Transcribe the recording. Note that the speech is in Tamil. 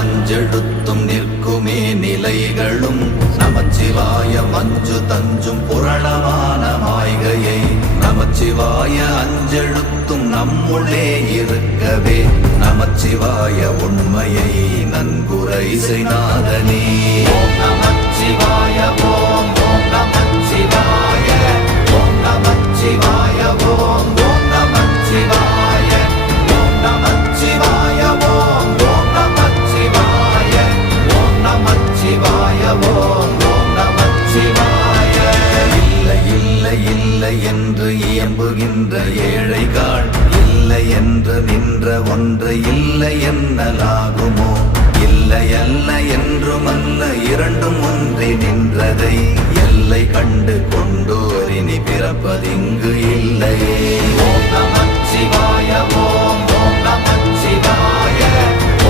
அஞ்செழுத்தும் நிற்குமே நிலைகளும் நமச்சிவாய மஞ்சு தஞ்சும் புரணமான மாய்கையை நமச்சிவாய அஞ்செழுத்தும் நம்முள்ளே இருக்கவே நமச்சிவாய உண்மையை நன்குரை செய்நாதனே. ஓம் நமச்சிவாய ஓம் ஓம் நமச்சிவாய ஓம் நமச்சிவாய ஓம் ஓம் நமச்சிவாய ஓம் நமச்சிவாய ஓம் ஓம் நமச்சிவாய ஓம் நமச்சிவாய ஓம் ஓம் நமச்சிவாய. இல்லை இல்லை இல்லை என்று இயம்புகின்ற ஏழைகாள் இல்லை என்று நின்ற ஒன்று இல்லை என்னலாகுமோ? இல்லை அல்ல என்றும் அல்ல இரண்டும் ஒன்றி நின்றதை எல்லை கண்டு கொண்டோர் இனி பிறப்பதிங்கு இல்லையே. ஓம் நமச்சிவாய